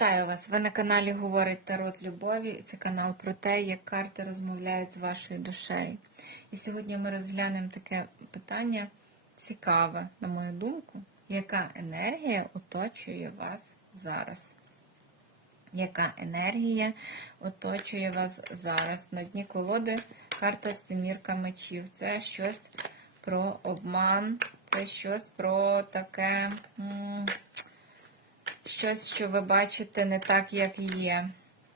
Вітаю вас! Ви на каналі Говорить Тарот Любові. Це канал про те, як карти розмовляють з вашою душею. І сьогодні ми розглянемо таке питання цікаве, на мою думку, яка енергія оточує вас зараз? Яка енергія оточує вас зараз? На дні колоди карта Семірка мечів. Це щось про обман, це щось про таке. м, щось, що ви бачите не так, як є.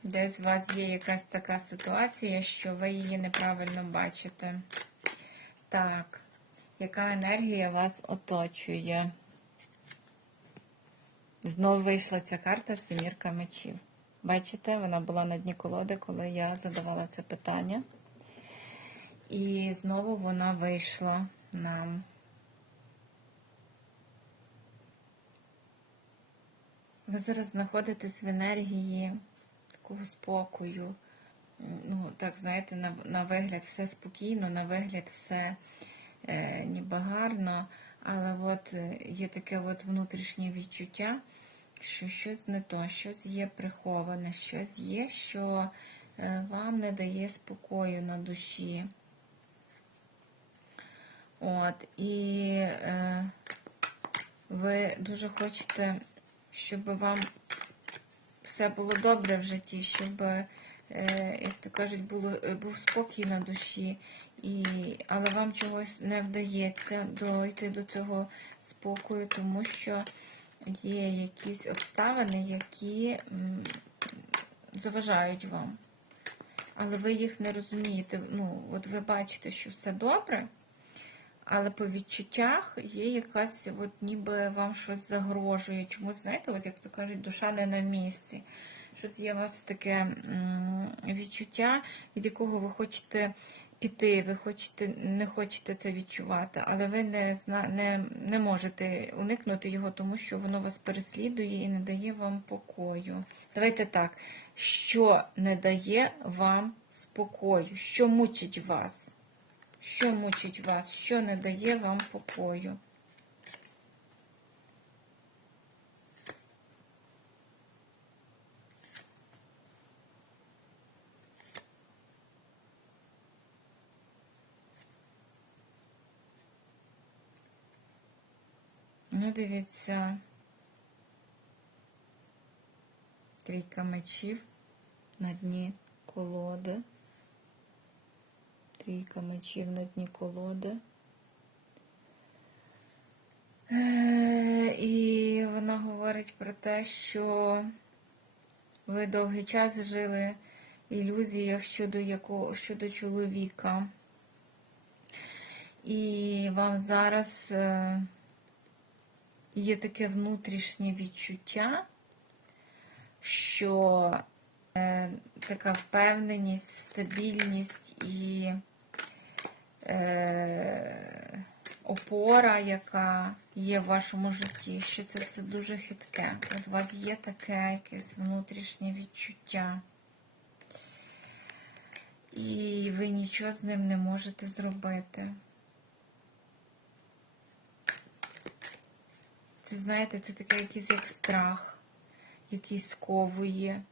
Десь у вас є якась така ситуація, що ви її неправильно бачите. Так, яка енергія вас оточує? Знову вийшла ця карта Семірка мечів. Бачите, вона була на дні колоди, коли я задавала це питання. І знову вона вийшла нам. Ви зараз знаходитесь в енергії такого спокою. Ну, так, знаєте, на, на вигляд все спокійно, на вигляд все е, ніби гарно, але от е, є таке от внутрішнє відчуття, що щось не то, щось є приховане, щось є, що е, вам не дає спокою на душі. От, і е, ви дуже хочете щоб вам все було добре в житті, щоб, е, як то кажуть, було, е, був спокій на душі, і, але вам чогось не вдається дойти до цього спокою, тому що є якісь обставини, які заважають вам. Але ви їх не розумієте. Ну, от ви бачите, що все добре. Але по відчуттях є якась, от ніби вам щось загрожує. Чомусь, знаєте, от як то кажуть, душа не на місці. Щось є у вас таке відчуття, від якого ви хочете піти, ви хочете, не хочете це відчувати, але ви не, не, не можете уникнути його, тому що воно вас переслідує і не дає вам покою. Давайте так, що не дає вам спокою, що мучить вас? Що мучить вас, що не дає вам покою? Ну, дивіться. Трійка мечів на дні колоди. Трійка мечів на дні колоди. Е, І вона говорить про те, що ви довгий час жили в ілюзіях щодо, якого, щодо чоловіка. І вам зараз е, є таке внутрішнє відчуття, що е, така впевненість, стабільність і е, опора, яка є в вашому житті, що це все дуже хитке. От у вас є таке якесь внутрішнє відчуття. І ви нічого з ним не можете зробити. Це, знаєте, це таке якийсь як страх, який сковує.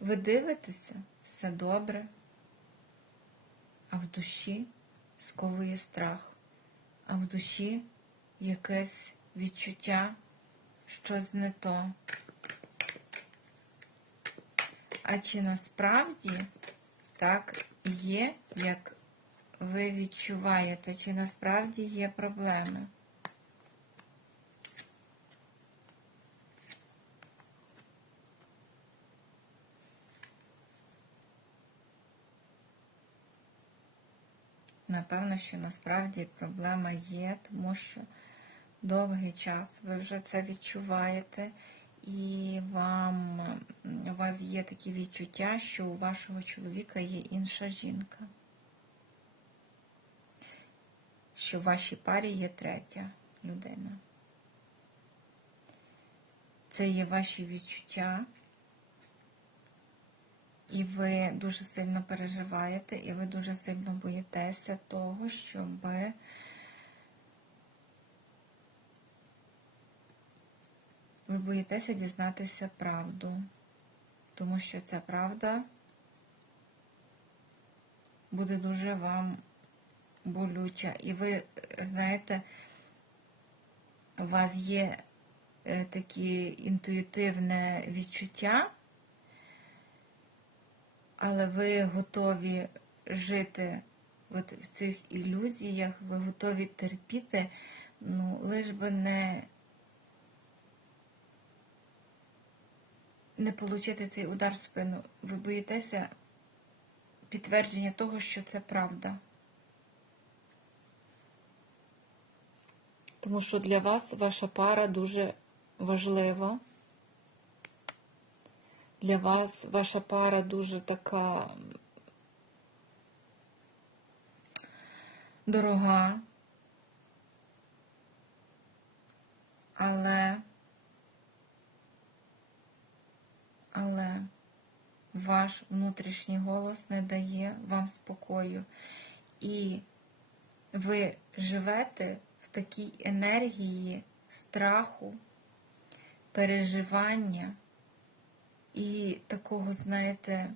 Ви дивитеся, все добре, а в душі сковує страх, а в душі якесь відчуття, щось не то. А чи насправді так є, як ви відчуваєте, чи насправді є проблеми? Напевно, що насправді проблема є, тому що довгий час ви вже це відчуваєте, і вам, у вас є такі відчуття, що у вашого чоловіка є інша жінка. Що в вашій парі є третя людина. Це є ваші відчуття. І ви дуже сильно переживаєте, і ви дуже сильно боїтеся того, щоб ви боїтеся дізнатися правду, тому що ця правда буде дуже вам болюча. І ви знаєте, у вас є е, таке інтуїтивне відчуття, але ви готові жити от в цих ілюзіях, ви готові терпіти, ну, лиш би не, не отримати цей удар в спину. Ви боїтеся підтвердження того, що це правда. Тому що для вас ваша пара дуже важлива. Для вас ваша пара дуже така дорога. Але, але ваш внутрішній голос не дає вам спокою. І ви живете в такій енергії страху, переживання і такого, знаєте,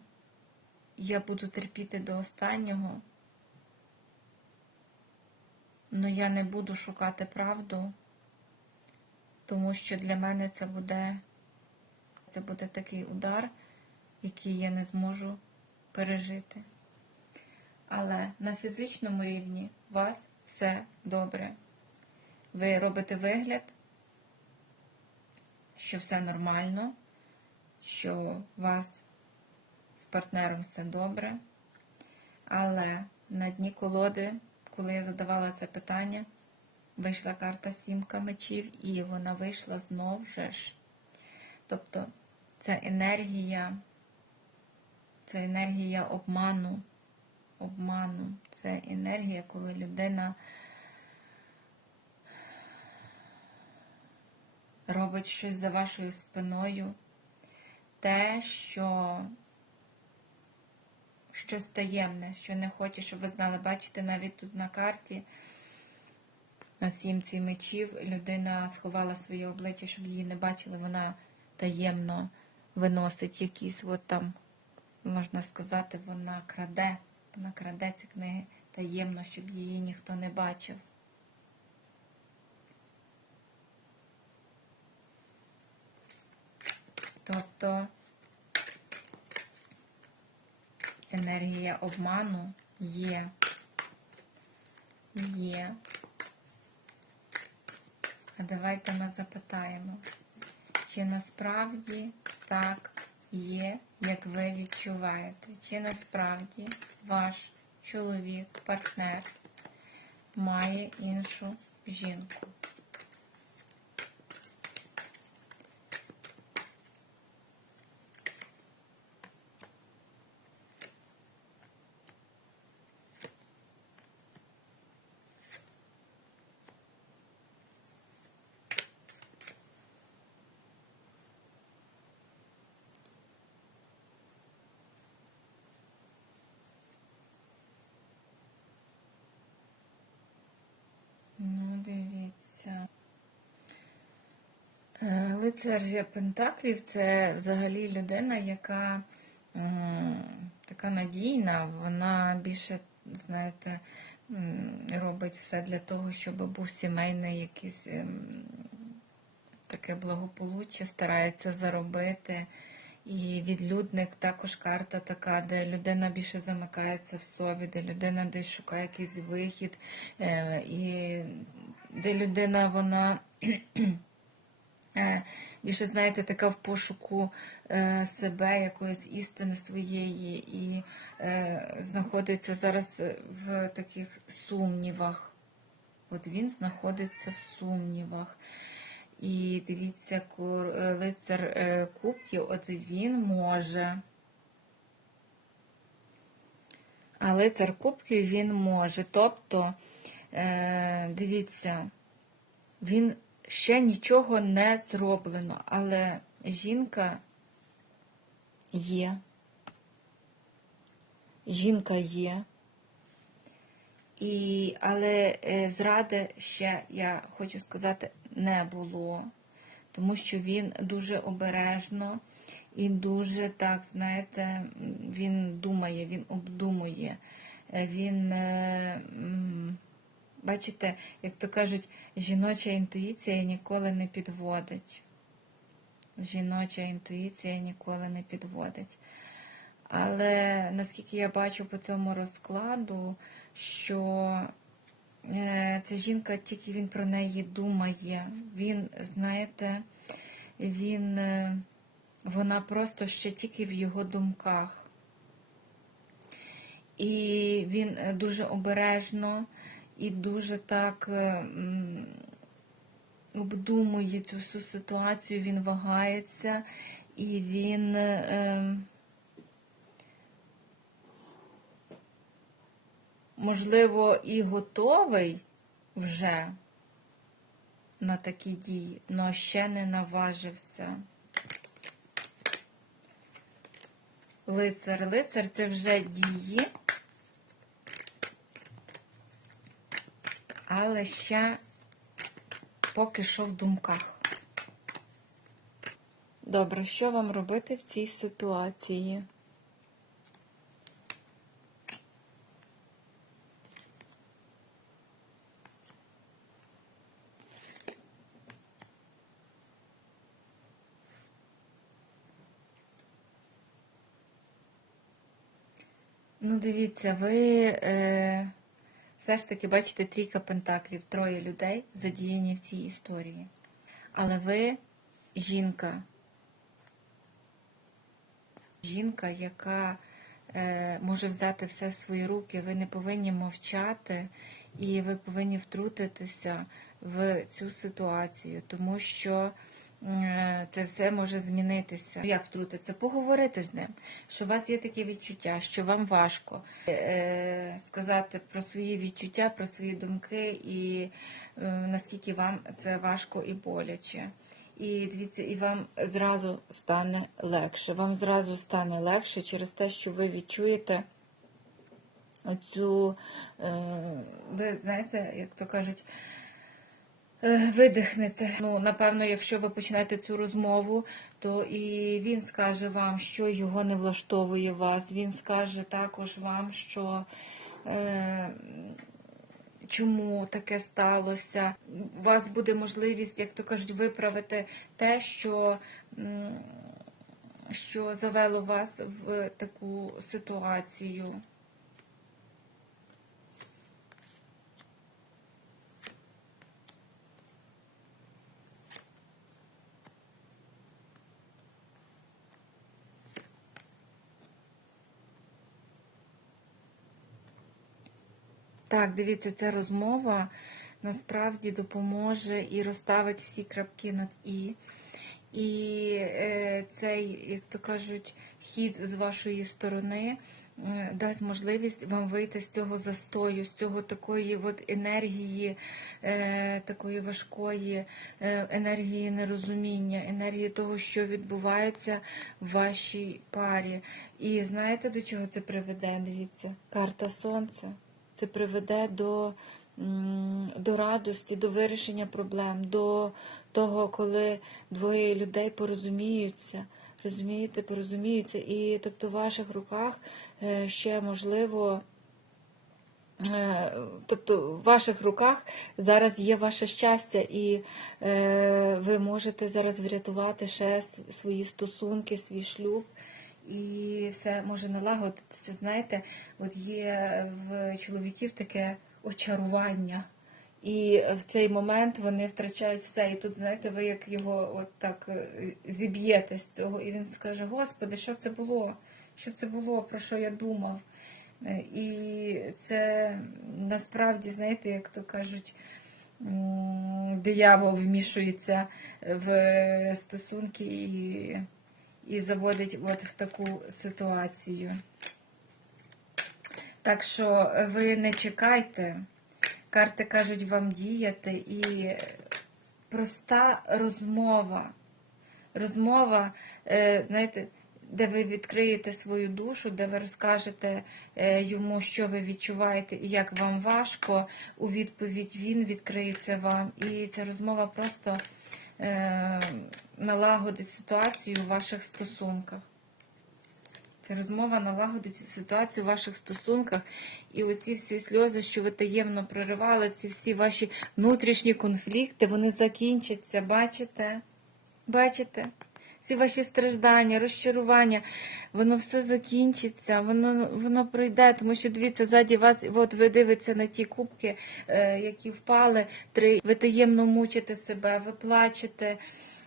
я буду терпіти до останнього, але я не буду шукати правду, тому що для мене це буде, це буде такий удар, який я не зможу пережити. Але на фізичному рівні у вас все добре. Ви робите вигляд, що все нормально, що у вас з партнером все добре. Але на дні колоди, коли я задавала це питання, вийшла карта сімка мечів, і вона вийшла знов же ж. Тобто це енергія, це енергія обману, обману. Це енергія, коли людина робить щось за вашою спиною, те, що щось таємне, що не хоче, щоб ви знали. Бачите, навіть тут на карті, на сімці мечів, людина сховала своє обличчя, щоб її не бачили, вона таємно виносить якісь от там, можна сказати, вона краде. Вона краде ці книги таємно, щоб її ніхто не бачив. Тобто енергія обману є. Є. А давайте ми запитаємо, чи насправді так є, як ви відчуваєте? Чи насправді ваш чоловік, партнер має іншу жінку? Ну, дивіться. Е, Пентаклів це взагалі людина, яка така надійна, вона більше, знаєте, робить все для того, щоб був сімейний якийсь ем, таке благополуччя, старається заробити. І відлюдник також карта така, де людина більше замикається в собі, де людина десь шукає якийсь вихід, е, і де людина вона більше, знаєте, така в пошуку е, себе, якоїсь істини своєї, і е, знаходиться зараз в таких сумнівах. От він знаходиться в сумнівах. І дивіться, е, лицар е, кубків, от він може. А лицар кубків він може. Тобто, е, дивіться, він ще нічого не зроблено, але жінка є. Жінка є. І, але е, зради ще, я хочу сказати, не було. тому що він дуже обережно і дуже так, знаєте, він думає, він обдумує. Е, Він, е, бачите, як то кажуть, жіноча інтуїція ніколи не підводить. Жіноча інтуїція ніколи не підводить. Але наскільки я бачу по цьому розкладу, що е, ця жінка тільки він про неї думає. Він, знаєте, він, е, вона просто ще тільки в його думках. І він е, дуже обережно і дуже так е, обдумує цю всю ситуацію, він вагається і він. е, можливо, і готовий вже на такі дії, але ще не наважився. Лицар, лицар це вже дії, але ще поки що в думках. Добре, що вам робити в цій ситуації? Ну, дивіться, ви е, все ж таки бачите трійка пентаклів, троє людей задіяні в цій історії. Але ви жінка. Жінка, яка е, може взяти все в свої руки, ви не повинні мовчати, і ви повинні втрутитися в цю ситуацію, тому що це все може змінитися. Як втрутитися? Поговорити з ним, що у вас є таке відчуття, що вам важко е, сказати про свої відчуття, про свої думки, і е, наскільки вам це важко і боляче. І дивіться, і вам зразу стане легше. Вам зразу стане легше через те, що ви відчуєте оцю, е, ви знаєте, як то кажуть, е, видихнете. Ну, напевно, якщо ви почнете цю розмову, то і він скаже вам, що його не влаштовує вас. Він скаже також вам, що. Е, чому таке сталося. У вас буде можливість, як то кажуть, виправити те, що, що завело вас в таку ситуацію. Так, дивіться, ця розмова насправді допоможе і розставить всі крапки над І. І е, цей, як то кажуть, хід з вашої сторони дасть можливість вам вийти з цього застою, з цього такої от енергії, е, такої важкої е, енергії нерозуміння, енергії того, що відбувається в вашій парі. І знаєте, до чого це приведе? Дивіться, карта сонця. Це приведе до, до радості, до вирішення проблем, до того, коли двоє людей порозуміються. Розумієте, порозуміються, і тобто в ваших руках е, ще можливо. Е, Тобто в ваших руках зараз є ваше щастя, і е, ви можете зараз врятувати ще свої стосунки, свій шлюб, і все може налагодитися. Знаєте, от є в чоловіків таке очарування. І в цей момент вони втрачають все. І тут, знаєте, ви як його от так е, зіб'єте з цього, і він скаже: Господи, що це було? Що це було? Про що я думав? Е, І це насправді, знаєте, як то кажуть, диявол вмішується в стосунки і, і заводить от в таку ситуацію. Так що ви не чекайте, карти кажуть вам діяти, і проста розмова. Розмова, е, знаєте, де ви відкриєте свою душу, де ви розкажете е, йому, що ви відчуваєте і як вам важко. У відповідь він відкриється вам. І ця розмова просто е, налагодить ситуацію у ваших стосунках. Ця розмова налагодить ситуацію у ваших стосунках. І оці всі сльози, що ви таємно проривали, ці всі ваші внутрішні конфлікти, вони закінчаться. Бачите? Бачите? Всі ваші страждання, розчарування, воно все закінчиться, воно, воно пройде, тому що дивіться, ззаді вас, от ви дивитеся на ті кубки, е, які впали, три, ви таємно мучите себе, ви плачете,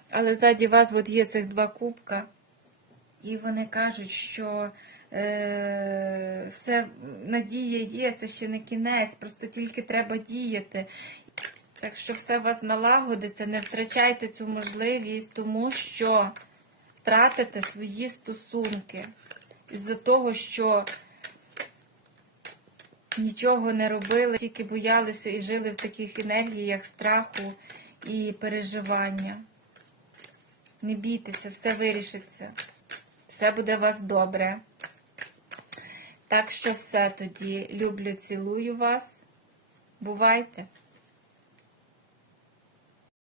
але ззаді вас от є цих два кубка. І вони кажуть, що е, все надія є, це ще не кінець, просто тільки треба діяти. Так що все у вас налагодиться, не втрачайте цю можливість, тому що втратите свої стосунки із-за того, що нічого не робили, тільки боялися і жили в таких енергіях страху і переживання. Не бійтеся, все вирішиться. Все буде у вас добре. Так що все тоді. Люблю, цілую вас. Бувайте!